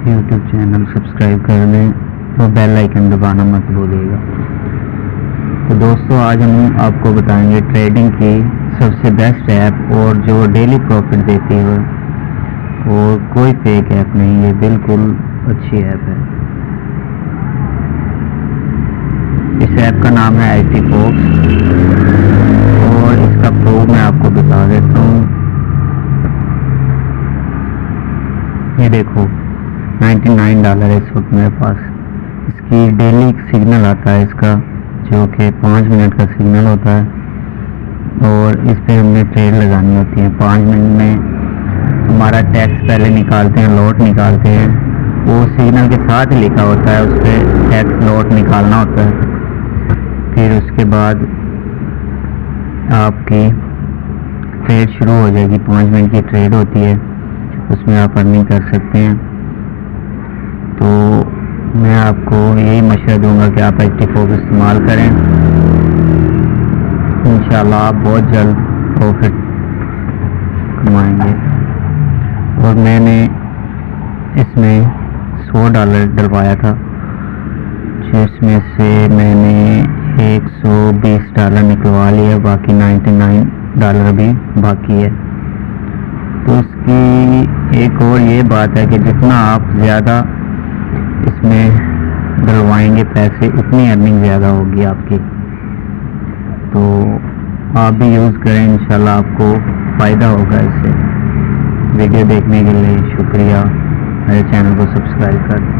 YouTube channel subscribe कर दें और बेल आइकन दबाना मत भूलिएगा। तो दोस्तों, आज हम आपको बताएंगे ट्रेडिंग की सबसे बेस्ट ऐप और जो डेली प्रॉफिट देती है और कोई फेक ऐप नहीं, ये बिल्कुल अच्छी ऐप है। इस ऐप का नाम है ITFox और इसका प्रूफ मैं आपको बता देता हूँ। ये देखो $99 है इस वक्त मेरे पास। इसकी डेली सिग्नल आता है इसका, जो कि 5 मिनट का सिग्नल होता है और इस पर हमने ट्रेड लगानी होती है। 5 मिनट में हमारा टैक्स पहले निकालते हैं, लॉट निकालते हैं, वो सिग्नल के साथ ही लिखा होता है, उस पर टैक्स लॉट निकालना होता है। फिर उसके बाद आपकी ट्रेड शुरू हो जाएगी। 5 मिनट की ट्रेड होती है, उसमें आप अर्निंग कर सकते हैं। तो मैं आपको यही मशवरा दूंगा कि आप ITFox इस्तेमाल करें। इंशाल्लाह आप बहुत जल्द प्रॉफिट कमाएंगे। और मैंने इसमें $100 डलवाया था, जिसमें से मैंने $120 निकलवा लिया, बाकी $99 अभी बाकी है। तो इसकी एक और ये बात है कि जितना आप ज़्यादा इसमें डलवाएंगे पैसे, उतनी अर्निंग ज़्यादा होगी आपकी। तो आप भी यूज़ करें, इंशाल्लाह आपको फ़ायदा होगा इससे। वीडियो देखने के लिए शुक्रिया। मेरे चैनल को सब्सक्राइब कर दें।